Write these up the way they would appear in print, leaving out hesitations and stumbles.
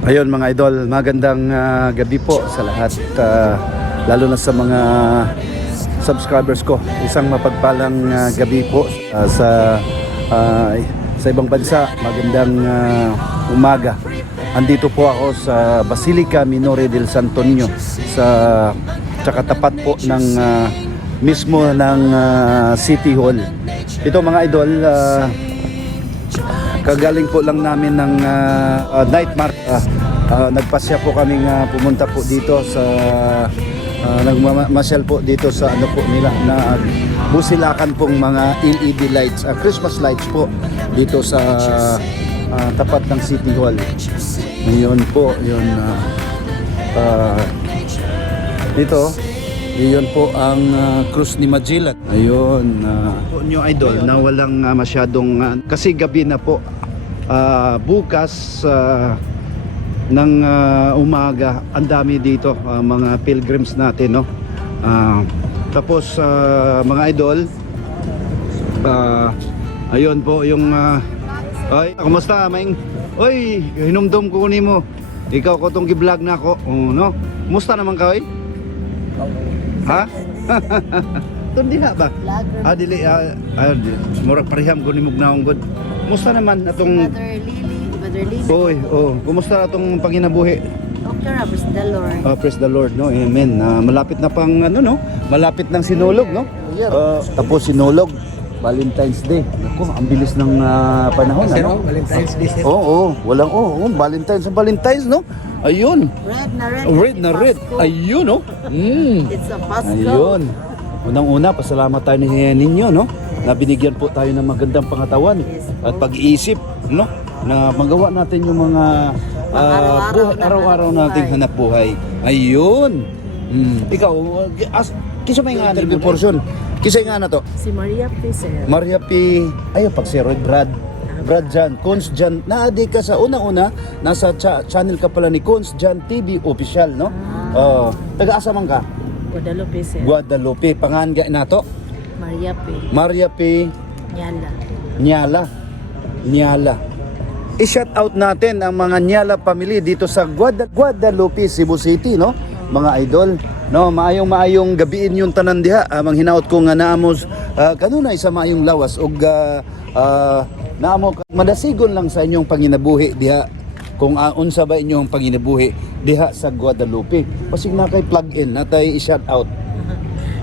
Ayun mga idol, magandang gabi po sa lahat, lalo na sa mga subscribers ko. Isang mapagpalang gabi po sa ibang bansa. Magandang umaga. Andito po ako sa Basilica Minore del Santo Niño, tsaka tapat po ng mismo ng City Hall. Ito mga idol, kagaling po lang namin ng night market. Nagpasya po kaming pumunta po dito sa nagmamasyal po dito sa ano po nila na busilakan pong mga LED lights, Christmas lights po dito sa tapat ng City Hall. Yun po, yun dito. Iyon po ang Cruz ni Magellan. Ayun po nyo idol na walang masyadong kasi gabi na po. Bukas ng umaga ang dami dito mga pilgrims natin, no. Tapos mga idol, ayun po yung ay, kumusta maing? Oy, hinumdum ko ni mo. Ikaw ko tong gi-vlog na ako, no. Kumusta naman ka, oy? Ha? Tundiha ba? Dili murag pareham ko ni mugnaong god. Kumusta naman atong Brother Lily. Oy, kumusta atong panginabuhi? Okay ra, praise the Lord. Praise the Lord, no. Amen. Malapit na pang ano, no. Malapit ng sinulog, no. Tapos sinulog Valentine's Day. Naku, ang bilis ng panahon, ano? Valentine's Day. Oo, walang Valentine's, no. Ayun. Red na red. Red. Ayun, no. It's a Pasko. Ayun. Unang-una, pasalamat tayo ninyo, no. Na binigyan po tayo ng magandang pangatawan at pag-iisip, no. Na magawa natin yung mga araw-araw nating hanap buhay. Ayun. Ikaw, kisa may nga interview portion. Kisa nga na to? Si Maria P. Sir. Maria P. Ayaw, pag si Brad Jan, Cons Jan, naadi ka sa unang-una, nasa channel ka pala ni Cons Jan TV Official, no? Taga-asa man ka? Guadalupe Sir. Guadalupe. Pangalan ga na to? Maria P. Maria P. Nyala. I-shout out natin ang mga Nyala family dito sa Guadalupe, Cebu City, no? Mga idol, no, maayong gabiin yung tanan diha. Manghinaot ko nga naamos kanunay sa maayong lawas ug naamo madasigon lang sa inyong panginabuhi diha kung unsa ba inyong panginabuhi diha sa Guadalupe. Pasig na kay plug in natay i-shout out.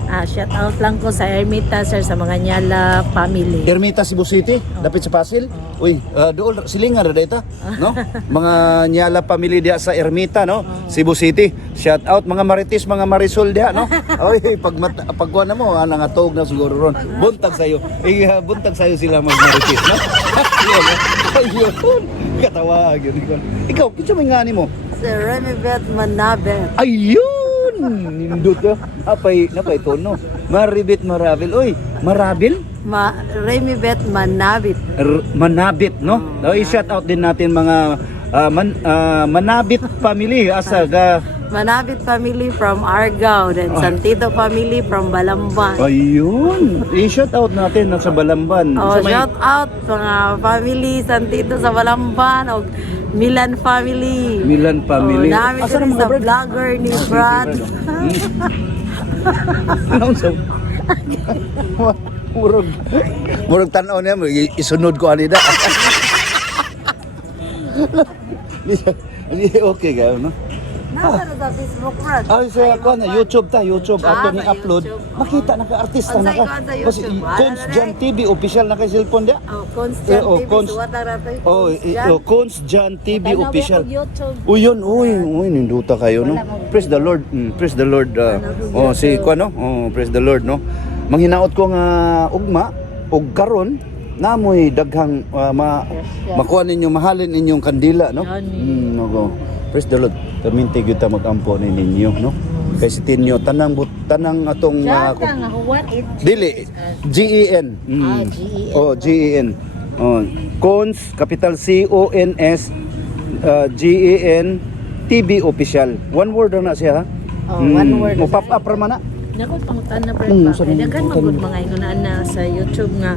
Shout out lang ko sa Ermita Sir, sa mga Nyala family. Ermita, Cebu City, dapit sa Pasil. Uy, dool silingan ra dayta, no? Mga Nyala family diha sa Ermita, no? Cebu City. Shout out mga Marites, mga Marisol diha, no? Oy, pagkuan na mo, nangatog na siguro ron. Buntag sayo. Buntag sayo sila mga Marites, no? Ayun. Katawa gyud. Ikaw, kinsa may ngani mo? Sir Remibet Manabet. Ayun. Nindot ka. Napay tono. Maribit marabil. Uy, marabil? Remibet Manabit. Manabit, no? I-shout out din natin mga Manabit family Manabit family from Argao, then Santito family from Balamban. Ayun. I-shout out natin sa Balamban. Shout out mga family Santito sa Balamban o Milan family. Namin Asa rin na mga sa Brad? vlogger ni Brad. Murag tanaw niya, isunod ko anida. Okay ka, no? Nasa na sa Facebook, Brad? Sa YouTube ato ni upload. YouTube. Makita naka-artista Unsay naka. kuan sa Kasi YouTube? Cons Jan TV official na kay cellphone dia. Constant TV, Cons- suwata ratoy. Cons Jan TV official. YouTube. Yun, ninduta kayo, no? Praise the Lord. Praise the Lord. Si kuan, no? Praise the Lord, no? Manghinaot ko nga ugma ug karon namoy daghang makuha ninyo, mahalin inyong kandila, no? Praise the Lord. Kaminti gyud ta magampo ni ninyo, no? Kay si Tinyo tanang atong what it? dili GEN. GEN. Cons capital CONS GEN TV official. One word na siya, ha? One word. Mo pop up ra man na. Nako pangutan na Brad Mm, ba? sabi Kaya mo, daghan pangutan magud mo. mga ingonaan na sa YouTube nga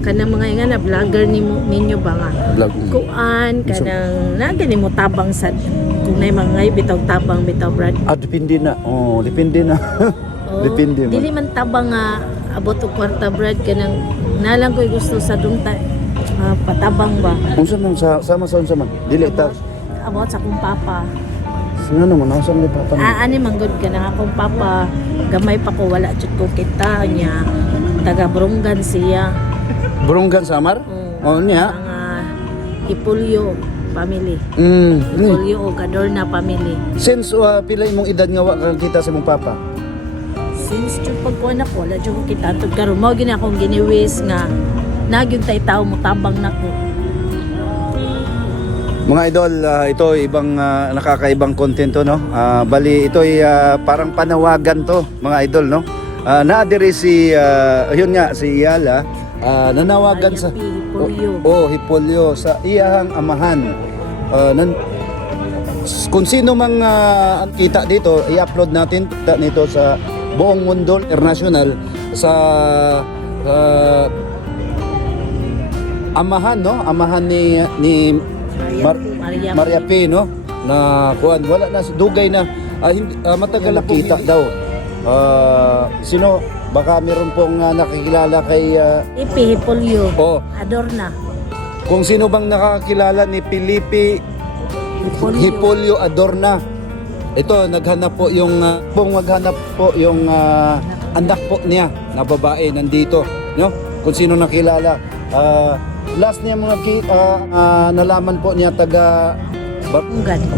kanang mga nga na vlogger ninyo ba nga. Vlog. Kuan kanang nagani mo tabang sa kung nay mga bitaw tabang bitaw Brad. Depende na. Oh, depende na. Oh, Depende man. dili man tabang nga abot og kwarta Brad kanang nalang ko'y gusto sa dungta patabang ba. Unsa man sama man. Dili ta. Abot sa akong papa. Sino naman unsa man pa Ani manggod ka na akong papa gamay pa ko wala jud ko kita niya taga Bronggan siya. Burunggan Samar? Oh, niya. Mga Hipulyo family. Mm. Hipulyo o Gadorna family. Since pila imong edad nga wa ka kita sa imong papa? Since jud pagkuan ako wala jud ko kita tud karon mao gini akong giniwis nga nagyud tay tawo mo tabang nako. Mga idol, ito ibang nakakaibang content to, no? Bali ito ay parang panawagan to, mga idol, no? Naadiri si yun nga si Iyala, nanawagan sa Hipulyo. Hipolyo sa iyahang amahan. Kung sino mang kita dito, i-upload natin nito sa buong mundo international sa amahan, no? Amahan ni Maria P, no? Na kuan wala na dugay na matagal na kita daw. Sino baka meron pong nakikilala kay Ipi Hipulyo. oh, Adorna. kung sino bang nakakilala ni Felipe Hipolyo Adorna. Ito naghanap po yung maghanap po yung anak po niya na babae nandito, no? Kung sino nakilala. Last niya mga nalaman po niya taga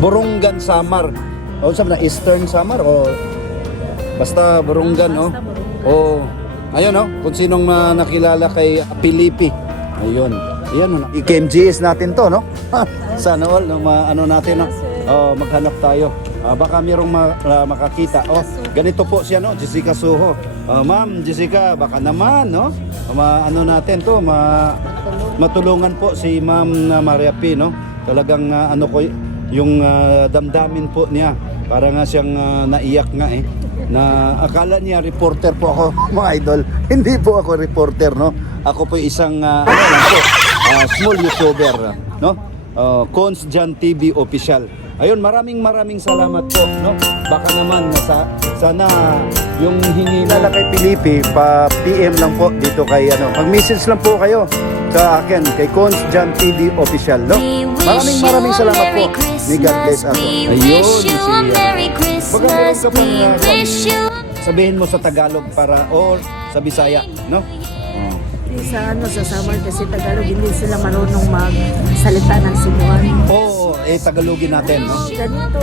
Burunggan Samar. O sabi na Eastern Samar o basta Burunggan, no? O ayun, no? Kung sinong nakilala kay Felipe. Ayun. Ayan, no? I-KMGS natin to, no? Sana all, no? Ano natin, no? Maghanap tayo. Baka mayroong makakita. Ganito po siya, no? Jessica Soho. Ma'am Jessica, baka naman, no? Ano natin to, matulungan po si Ma'am Maria P, no? Talagang ano ko yung damdamin po niya. Para nga siyang naiyak nga eh. Na akala niya reporter po ako, mga idol. Hindi po ako reporter, no? Ako po isang ano lang po, small YouTuber, no? Cons Jan TV official. Ayun, maraming salamat po, no? Baka naman sana yung hingi na kay Felipe, pa PM lang po dito kay ano. Mag-message lang po kayo sa akin kay Cons Jan TV official, no? Maraming salamat po. May God bless ako. Ayun, si baka meron ka pang sabihin mo sa Tagalog para or sa Bisaya, no? Sa sa summer kasi Tagalog hindi sila marunong magsalita ng Cebuano. Oo, Tagalogin natin, no? Ganito,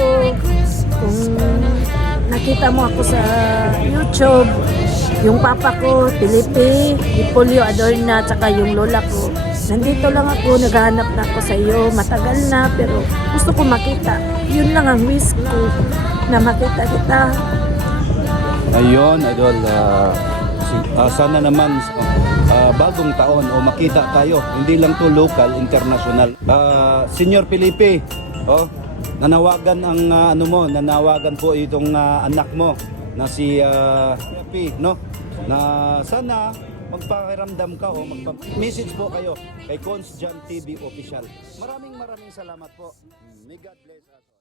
kung nakita mo ako sa YouTube, yung papa ko, Felipe Hipolyo Adorna, tsaka yung lola ko, nandito lang ako, naghahanap na ako sa iyo, matagal na, pero gusto ko makita. Yun lang ang wish ko, na makita kita. Ayun, idol, sana naman bagong taon o makita tayo, hindi lang to local, international. Senior Felipe, nanawagan ang nanawagan po itong anak mo na si P, no? Na sana magpakiramdam ka o magpa-message po kayo kay Cons Jan TV official. Maraming salamat po. May God bless us.